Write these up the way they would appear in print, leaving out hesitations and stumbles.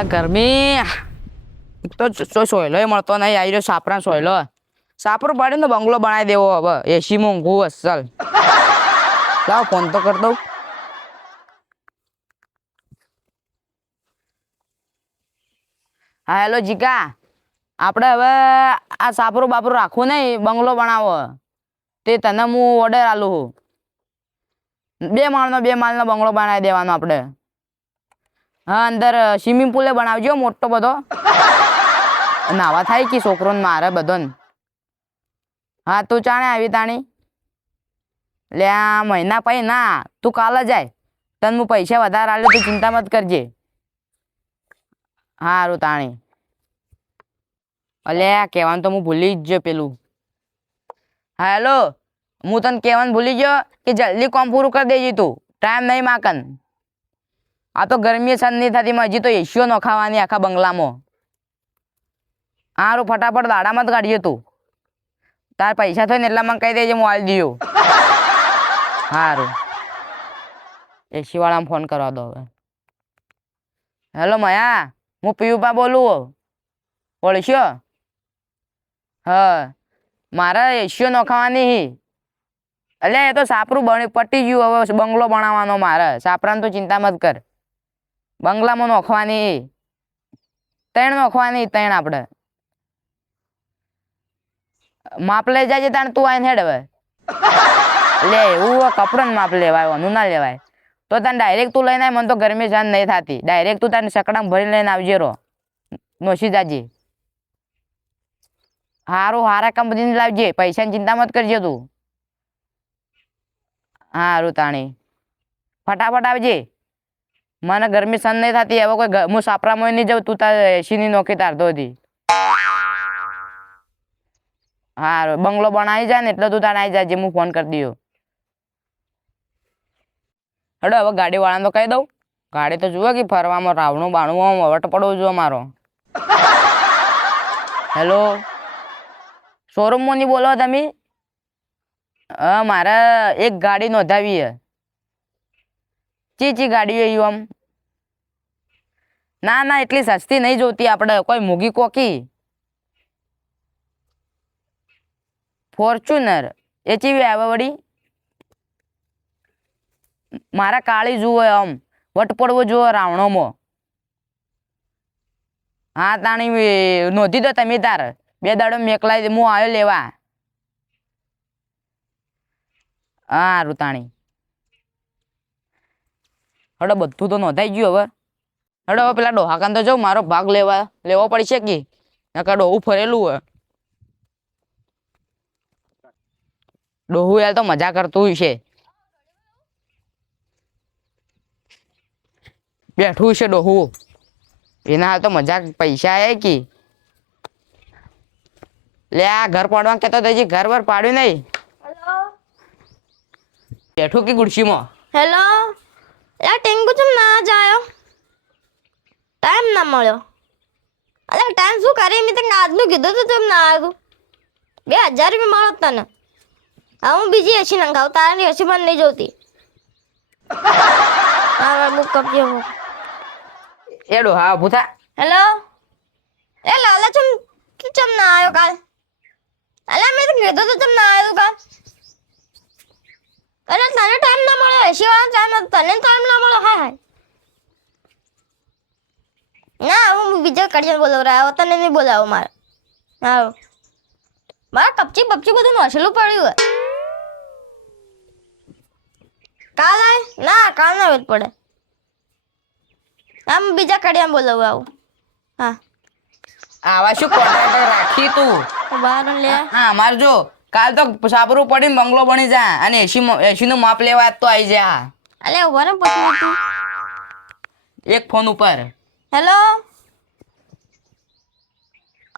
અલ્યા ગરમી એક તો સોયલો મળતો નહીં. આવી રહ્યો સાપરા સોયલો. સાપરો પાડીને બંગલો બનાવી દેવો હવે. એસી મોંઘું અસલ. લાવ ફોન તો કરી દઉં. હા હેલો જીકા, આપણે હવે આ સાપરો બાપરો રાખવું નહીં, બંગલો બનાવો. તે તને હું ઓર્ડર આલું. 2 માળનો બંગલો બનાવી દેવાનો આપણે. હા અંદર સ્વિમિંગ પુલે બનાવજો મોટો બધો. નાવા થાય કે છોકરોને મારે બધોને. હા તું ચાણે આવી તાણી લે આ મહિના પછી ના તું કાલે જાય. તને હું પૈસા વધારે આલ્યો તું ચિંતા મત કરજે. હારું તાણી. અલ્યા કહેવાનું તો હું ભૂલી જ ગયો પેલું. હા હેલો, હું તને કહેવાનું ભૂલી ગયો કે જલ્દી કામ પૂરું કરી દેજે તું. ટાઈમ નહીં માકન. આ તો ગરમી સહન નહીં થતી. હજી તો એસીઓ નખાવાની આખા બંગલામાં. હારું ફટાફટ દાડામાં જ કાઢીએ તું. તાર પૈસા થાય ને એટલામાં કહી દેજે હું આલી દઉં. સારું એસી વાળામાં ફોન કરવા દો હવે. હેલો મયા, હું પિયુપા બોલું. ઓળખ્યો? હા મારે એસીઓ નખાવાની. અલ્યા એ તો સાપરું પટી ગયું. હવે બંગલો બનાવવાનો મારે. સાપરાને તો ચિંતા મત કર. બંગલામાં નોખવાની 3 નોખવાની 3 આપણે. માપ લઈ જાય તાણ તું આઈને હેડ હવે. લે એવું કપડાં માપ લેવાય, ઓનું ના લેવાય. તો તને ડાયરેક્ટ તું લઈને આવ. મને તો ગરમી સહન નહીં થતી. ડાયરેક્ટ તું તારે સકડામાં ભરી લઈને આવજે રો. નોસી જાજે. હારું હારા કંપનીને લાવજે. પૈસાની ચિંતા મત કરજે તું. હારું તાણી ફટાફટ આવજે. મને ગરમી સહન નહીં થતી. હવે કોઈ હું સાપરામાં નહીં જાઉં. તું તારે એસીની નોખી તારતો હતી. હા બંગલો બનાવી જાય ને એટલે તું તારે આવી જાય. હું ફોન કરી દઉં. હડો હવે ગાડી વાળાને તો કહી દઉં. ગાડી તો જુઓ કે ફરવામાં રાવણું બાણું વટ પડવું જુઓ મારો. હેલો શોરૂમમાં નહીં બોલો તમે? હા મારે એક ગાડી નોંધાવી. ચી ગાડી એવું આમ? ના ના એટલી સસ્તી નહીં જોતી આપણે. કોઈ મૂગી કોકી ફોર્ચ્યુનર એ ચીવી આવે વળી? મારા કાળી જુઓ આમ વટ પડવો જુઓ રાવણોમાં. હા તાણી નોંધી દો તમે તાર. 2 દાડો મેકલાઈ હું આવ્યો લેવા. હા રૂતાણી હડો બધું તો નોંધાઈ ગયું. હવે હડો હવે પેલા ડોહાકાન તો જાઉં. મારો ભાગ લેવો પડશે કે નકર ડોહું ફરેલું હોય. ડોહું યાર તો મજા કરતું છે. બેઠું છે ડોહું. એના હાલ તો મજા પૈસા આયા કે લે આ ઘર પાડવા કેતો તો ઘર બર પાડ્યું નહીં. હેલો બેઠું કે ગુડસીમાં? હેલો લા ટેંગુ ચમ ના જાયો? ટાઈમ ના મળ્યો. અરે ટાઈમ શું કરે? મેં તને આજનું કીધું તો ચમ ના આવ્યું? 2000 રૂપિયા મળો તને. હા હું બીજી એસી નંખાવ. તારી એસી પણ નહીં જોતી. હા બુક કરજો. એડો હા ભૂથા. હેલો એ લાલા ચમ ના આવ્યો કાલ? અલા મેં તને કીધું તો ચમ ના આવ્યો કાલ? અરે તને ટાઈમ ના મળ્યો. એસી વાળો ટાઈમ તને ટાઈમ ના મળ્યો. હાય ના હું બીજો કડિયન બોલાવ. તને નહીં બોલાવો મારે. હા મારે કપચી બપચી બધું નોસેલું પડ્યું હોય. કાલ આય ના કાલ ના વેત પડે. આમ બીજા કડિયામાં બોલાવું આવું. હા આવા શું કોન્ટ્રાક્ટર રાખી તું? બહાર લે. હા માર જો કાલ તો સાપરું પડીને બંગલો બની જા. અને એસી નું માપ લેવા તો આવી જા. અલે ઉભા ને પછી એક ફોન ઉપર. હેલો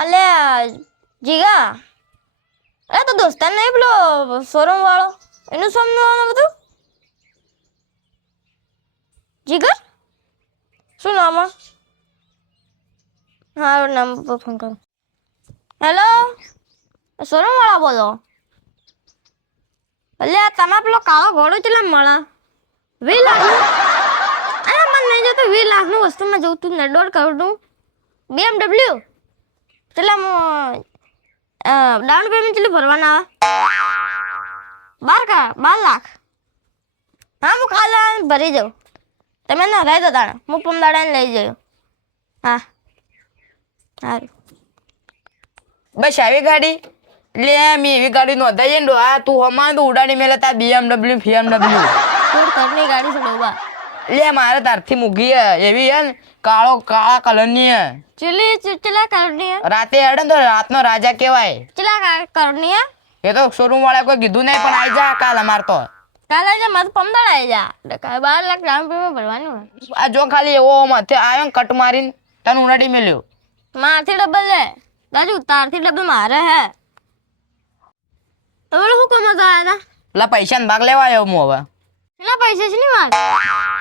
અલે જીગા. અરે તો દોસ્તાર નહીં પેલો શોરૂમ વાળો એનું સમજવાનું બધું? જીગર શું નામ? હા નામ પર ફોન કરો. હેલો શોરૂમ વાળા બોલો? એટલે તમે પેલો કાળો ઘોડો ચેલા મળા 20 લાખ? અરે મને નહીં જતો તો 20 લાખનું વસ્તુમાં જોતું જ ને 1.5 કરોડનું BMW ચલા ડાઉન પેમેન્ટ કેટલું ભરવાના આવે 12 લાખ હા હું કાલે ભરી જાઉં તમે ના રહી દો તાણે હું પમદાડાને લઈ જયો હા સારું બસ આવી ગાડી લે મેં એવી ગાડી નોંધાઈ ને આ તું હમણાં તો ઉડાડી મેલે તાર BMW BMW થોડ કરની ગાડી છે ડોબા લે મારે તારથી મૂકી હે એવી હે ને કાળા કલરની હે ચલા કરની રાતે હેડે ને તો રાતનો રાજા કહેવાય ચલા કરની એ તો શોરૂમ વાળા કોઈ કીધું નહીં પણ આઈ જા કાલ અમાર તો કાલે જે મત પમદાડા આવી જા 12 લાખ ડાઉન પેમેન્ટ ભરવાનું હોય આ જો ખાલી એવો માથે આવ્યો ને કટ મારીને તને ઉડાડી મેલ્યો મારથી ડબલ લે દાદુ તારથી ડબલ મારે હે હવે હું કમાતા આયા પેલા પૈસાનો ભાગ લેવા આવ્યો હું હવે કેટલા પૈસા છે ની માર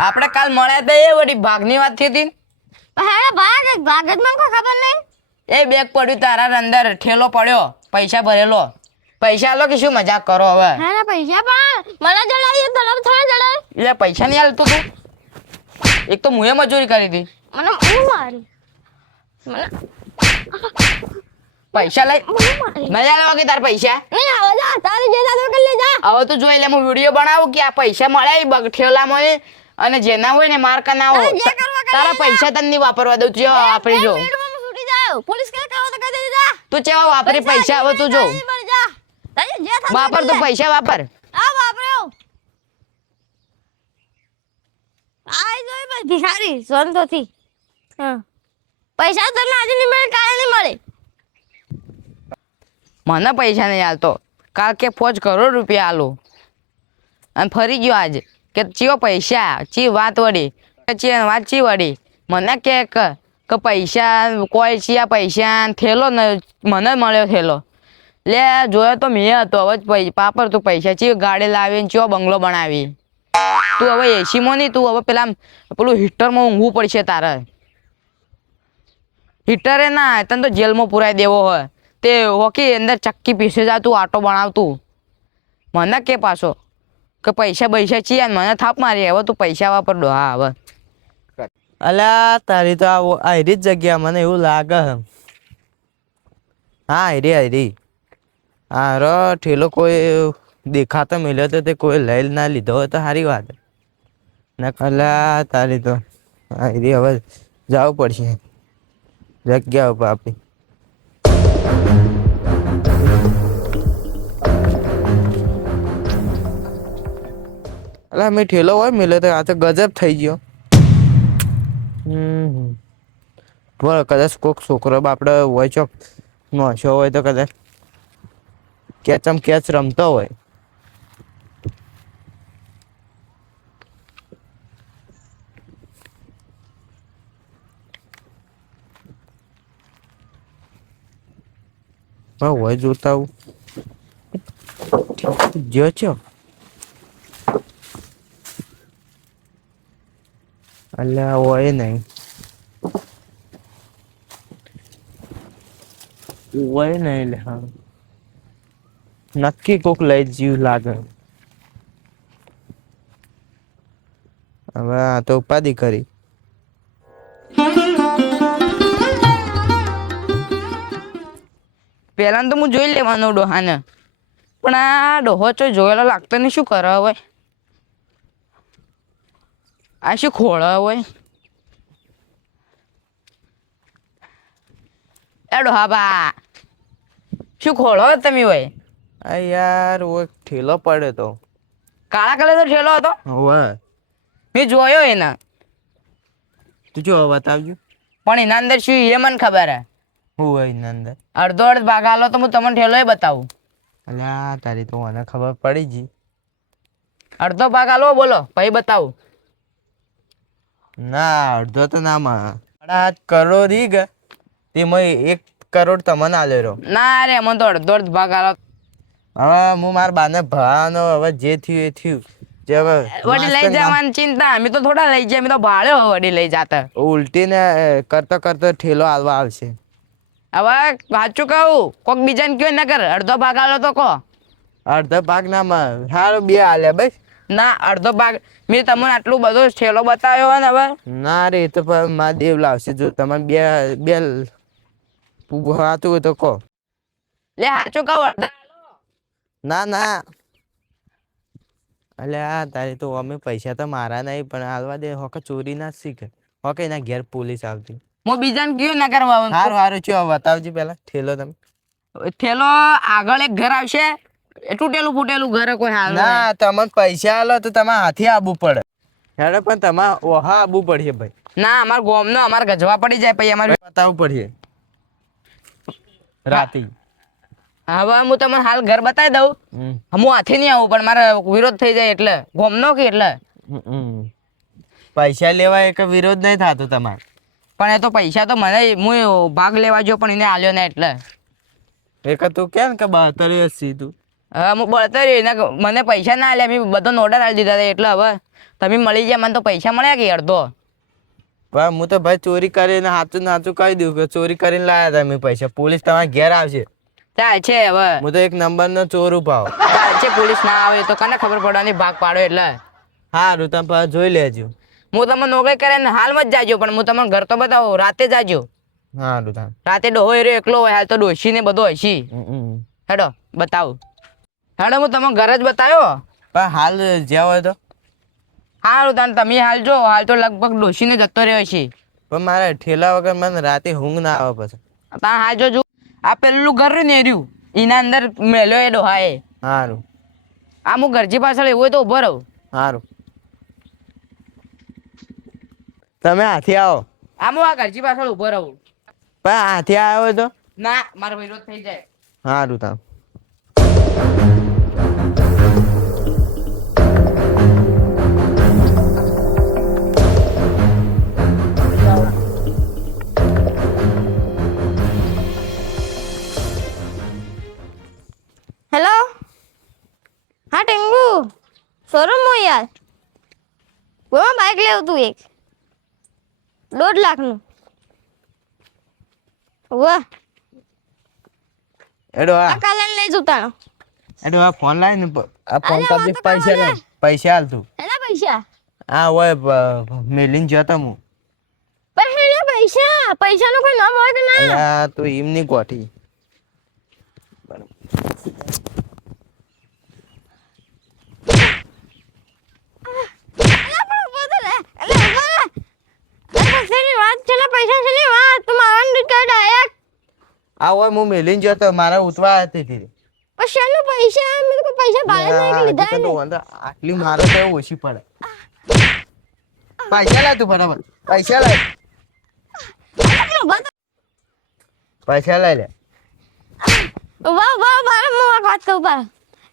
આપણે કાલ મળ્યા તો એ વળી ભાગની વાત થઈ હતી હેડા ભાગ જ મને કોઈ ખબર નહીં એ બેગ પડ્યું તારા અંદર ઠેલો પડ્યો પૈસા ભરેલો પૈસા લો કે શું મજાક કરો હવે હેડા પૈસા પણ મને જણાવી તને થોડા જણાવ એટલે પૈસા નહીં હાલતું તું એક તો મુએ મજૂરી કરી હતી મને હું મારી મને પૈસા લઈ મારી મજા લેવા કે તાર પૈસા નહીં આવો જા તારી જે દાદો કરી લે જા હવે તો જોઈ લે હું વિડીયો બનાવું કે આ પૈસા મળ્યા ઠેલામાં અને જેના હોય ને માર કા ના હોય જે કરવા કરે તારા પૈસા તને નહીં વાપરવા દઉં જો વાપરી જો મિનિટમાં છૂટી જાવ પોલીસ કે કાવ તો કહી દે જા તું ચેવા વાપરી પૈસા હવે તું જો જા તારી જે થાય વાપર તું પૈસા વાપર આ વાપર્યો આઈ જોઈ બસ ભિખારી સંતોથી હા પૈસા તને આજે નહીં મળે કાલે નહીં મળે મને પૈસા નહીં હાલતો કાલ કે 5 કરોડ રૂપિયા હાલો અને ફરી ગયો આજે કે ચીઓ પૈસા ચી વાત વળી ચી વાત ચી વળી મને કે પૈસા કોઈ ચિયા પૈસા થેલો ને મને મળ્યો થેલો લે જોયો તો મેં હતો હવે પાપર તું પૈસા ચી ગાડી લાવીને ચો બંગલો બનાવી તું હવે એસીમાં નહીં તું હવે પેલું હીટરમાં ઊંઘવું પડશે તારે હીટરે ના તને તો જેલમાં પુરાઈ દેવો હોય તે હોકી અંદર ચક્કી પીસે જા તું આટો બનાવતું મને કે પાછો કે પૈસા છીએ મને થાપ મારી હવે તું પૈસા વાપર દો હા હવે અલ્યા તારી તો આ જ જગ્યા મને એવું લાગે હા હરી હારો ઠેલો કોઈ દેખાતો મળ્યો તો તે કોઈ લઈ ના લીધો હોય તો સારી વાત અલ્યા તારી તો હરી હવે જવું પડશે જગ્યા ઉપર આપી અલ્યા મેં ઠેલો હોય મળ્યો તો આ તો ગજબ થઈ ગયો બોલો કદાચ કોઈક છોકરો આપણે હોય ચોક નોશો હોય તો કદાચ કેચ રમતો હોય હોય જોતા આવું જો છો અલ્યા હોય નહીં હોય નહીં લે હા નક્કી કોક લઈ જીવ લાગે હવે આ તો ઉપાધિ કરી પહેલા તો હું જોઈ લેવાનો ડોહાને પણ આ ડોહો ચો જોયેલો લાગતો ને શું કરે હવે આ શું ખોળે હોય એ ડોહા બા શું ખોળો તમે હોય આ યાર ઓ ઠેલો પડ્યો તો કાળા કલરનો ઠેલો હતો હવે મેં જોયો એના તું જો બતાવજો પણ એના અંદર શું એ મને ખબર હે હું હોય એના અંદર અડધો ભાગ આલો તો હું તમને ઠેલો બતાવું અલ્યા તારી તો મને ખબર પડી ગઈ અડધો ભાગ આલો બોલો પછી બતાવું ના અડધો તો ના માં 8 કરોડ ઈ ગયા તેમાં 1 કરોડ તમને આલેરો ના રે મને તો અડધો ભાગ આલો હવે હું મારા બાને ભાવાનો હવે જે થયું એ થયું જે હવે વડી લઈ જવાની ચિંતા અમે તો થોડા લઈ જાય અમે તો ભાડ્યો વડી લઈ જાતા ઉલટીને કરતો ઠેલો આલવા આવશે હવે સાચું કહું કોક બીજાને કયો ના કર અડધો ભાગ આલો તો કહો અડધો ભાગ ના માં સારું બે આલ્યા બસ ના અડધો ભાગ મેં તમને આટલું બધો ઠેલો બતાવ્યો હોય ને હવે ના રે એ તો પણ મારા દેવ લાવશે જો તમારે બે બે વાતું હોય તો કહો. લે સાચું કહું અડધા ના ના અલ્યા તારી તો અમે પૈસા તો મારા નહીં પણ હાલવા દે હોકે ચોરી ના શીખે હોકે એના ઘેર પોલીસ આવતી. હું બીજાને કયું ના કરવા સારું સારું ચો બતાવજી પેલા ઠેલો તમે. થેલો આગળ એક ઘર આવશે એ તૂટેલું ફૂટેલું ઘર કોઈ હાલ ના તમને પૈસા આલો તો તમારે હાથી આવવું પડે હેડે પણ તમારે ઓહા આવવું પડશે ભાઈ. ના અમાર ગોમનો અમાર ગજવા પડી જાય પછી અમારે બતાવવું પડશે રાતે. હવે હું તમને હાલ ઘર બતાવી દઉં. હું હાથે નહીં આવું પણ મારે વિરોધ થઈ જાય એટલે ગોમનો કે એટલે પૈસા લેવા એક વિરોધ નહીં થતો તમારે. પણ એ તો પૈસા તો મને હું ભાગ લેવા ગયો પણ એને આલ્યો ને એટલે એક તું કેમ કે 72 80 તું હવે હું બળતર એને મને પૈસા ના આલ્યા મેં બધો ઓર્ડર આપી દીધા હતા એટલે હવે તમે મળી ગયા મને તો પૈસા મળ્યા કે અડધો. ભાઈ હું તો ભાઈ ચોરી કરીને સાચું નાચું કહી દઉં કે ચોરી કરીને લાયા હતા મેં પૈસા. પોલીસ તમારા ઘેર આવશે. ચાલ છે હવે હું તો એક નંબરનો ચોર ઉપાવ. ચાલ છે પોલીસ ના આવે તો કને ખબર પડવાની ભાગ પાડો એટલે સારું તમે પાછા જોઈ લેજો. હું તમને નોકરી કરીને હાલમાં જ જાજો પણ હું તમને ઘર તો બતાવું રાતે જાજો. સારું તમે રાતે ડોહો એરો એકલો હોય હાલ તો ડોશી ને બધો હશી. હેડો બતાવું. હેડો હું તમને ઘર જ બતાવ્યો પણ હાલ જ્યાં હોય તો હારું તાન તમે હાલ જો હાલ તો લગભગ ડોશીને જતો રહ્યો છે. પણ મારે ઠેલા વગર મને રાતે ઊંઘ ના આવે પછી. તાન હાલ જો આ પેલું ઘર ને રહ્યું એના અંદર મેલ્યો એ ડોહા એ. સારું આ હું ઘરજી પાછળ એવું હોય તો ઉભો રહું. સારું તમે હાથી આવો. આ હું આ ઘરજી પાછળ ઉભો રહું. પણ હાથી આવ્યો હોય તો ના મારો વિરોધ થઈ જાય. સારું તમે હેલો હા ટેંગુ શોરૂમ માં યાર કોમાં બાઇક લેવું તું એક 1.5 લાખનું વાહ એડો આ આ કાલે લઈ જતાનો એડો આ ફોન લાય ને આ ફોન કાપી પૈસા લે પૈસા હાલ તું. એના પૈસા હા હોય મેલીને જતો હું. પણ એના પૈસા પૈસાનું કોઈ નામ હોય કે ના અલ્યા તું એમની કોઠી અલા પણ ઉભો તો રે અલા ઉભો રે પૈસાની વાત છે ને પૈસાની વાત તું મારા નીકળ ડાયરેક્ટ આ હોય હું મેલીને જતો મારે ઉતવા હતી હતી. પણ શેનું પૈસા મેં તો પૈસા ભાડે નહીં લીધા ને આટલી મારે તો ઓછી પડે. પૈસા લાય તું બરાબર પૈસા લાય પૈસા લઈ લે. વાહ વાહ મારે હું વાત કહું પર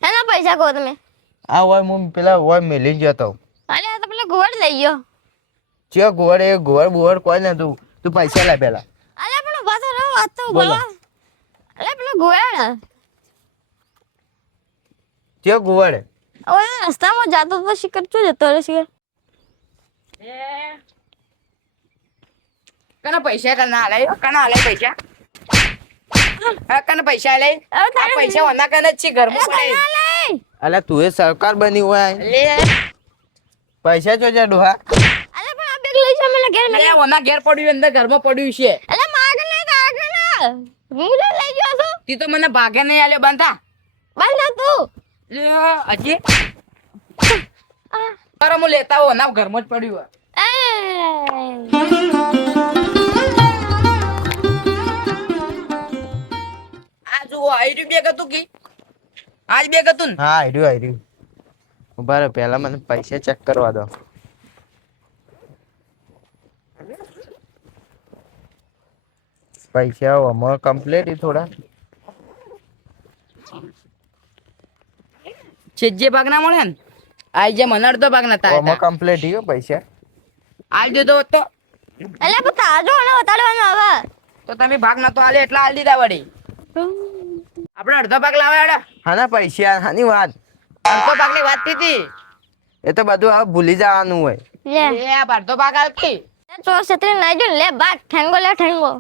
એના પૈસા કહો તમે આ હોય હું પેલા હોય મેલીને જતો. અરે આ તો પેલા ગોળ લઈ ગયો ચે ગોળ એ ગોળ બોળ કોઈ ને તું પૈસા લાય પેલા. અરે પણ વાત તો વાત તો બોલો. બોલો અરે પેલો ગોળ ચે ગોળ ઓય રસ્તામાં જાતો તો શિકર ચો જતો રે શિકર કના પૈસા કના આલે પૈસા હા કના પૈસા આલે આ પૈસા ઓના કને જ છે ઘરમાં પડે. અલ્યા તું એ સરકાર બની હોય લે પૈસા જો જા ડોહા. અરે પણ આ બેગ લઈ જા મને ઘેર લે ઓના ઘેર પડ્યું અંદર ઘરમાં પડ્યું છે. અરે માગ નહીં તાગ ના હું લે લઈ ગયો છું તી તો મને ભાગે નહીં આલ્યો બાંધા બાંધા તું લે હજી અરે હું લેતા હો ના ઘરમાં જ પડ્યું હોય. આ જુઓ આયરું બેગ હતું કે આજ બેગ હતું ને હા આયર્યું ઉભા રહો પહેલા મને પૈસા ચેક કરવા દો. પૈસા આમાં કમ્પ્લીટ થોડા છે જે ભાગ ના મળે ને આજ જે મને અડધો ભાગ નતા આમાં કમ્પ્લીટ હી પૈસા. આજ દીધો હોત તો અલે પણ તાજો અને બતાડવાનો હવે તો તમે ભાગ નતો આલે એટલા આલ દીધા વળી આપણે અડધો ભાગ લાવ્યા હેડા હાના પૈસા હાની વાત અડધો ભાગની વાત થઈ હતી એ તો બધું હવે ભૂલી જવાનું હોય. લે એ આ અડધો ભાગ આલતી ચોર છત્રી નહીં જો લે બાગ ઠેંગો લે ઠેંગો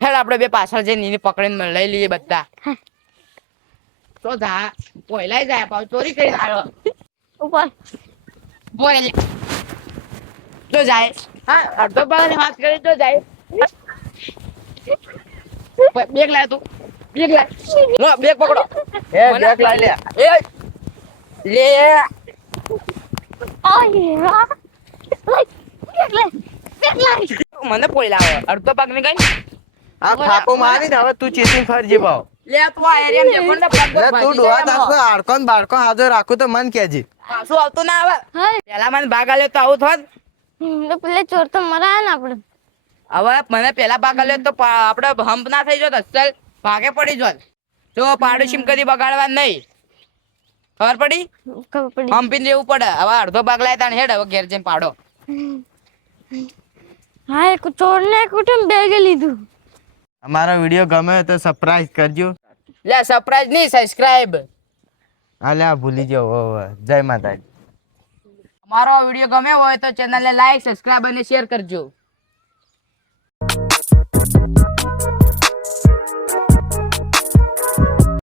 હેડ આપણે બે પાછળ જઈને એને પકડીને લઈ લઈએ બધા તો જા પોયલાય જાય પાછો ચોરી કરીને આવ્યો ઉપર બોલ તો જાય હા અડધો ભાગની વાત કરી તો જાય બેગ લાય તું બેગ લાય લો બેગ પકડો એ બેગ લાઈ લે એ લે ઓય મને પોઈલા આવે અડધો ભાગ ની કઈ આ થાપો મારી ને હવે તું ચીસીને ફરજે ભાવ લે તું આ એરિયા દેખો ને પગ લે તું ડોહા તારો હાડકો ને બાળકો હાજર રાખું તો મન કેજી પાછું આવતું ના આવે હા પેલા મને ભાગ આલ્યો તો આવું થોત તો પેલે ચોર તો મરાય ને આપણે હવે મને પેલા ભાગ આલ્યો તો આપણે હમ્પ ના થઈ જોત અસલ ભાગે પડી જોત જો પાડોશી કદી બગાડવા નહીં ખબર પડી ખબર પડી હમ્પીને રહેવું પડે હવે અડધો ભાગ લાય તાણ હેડ હવે ઘેર જઈને પાડો હા એક ચોરને કુટુંબ બેગ લીધું અમારો વિડીયો ગમે તો સરપ્રાઈઝ કરજો લે સરપ્રાઈઝ નહીં સબસ્ક્રાઇબ અલ્યા ભૂલી જાઓ જય માતાજી અમારો વિડીયો ગમ્યો હોય તો ચેનલને લાઈક સબસ્ક્રાઇબ અને શેર કરજો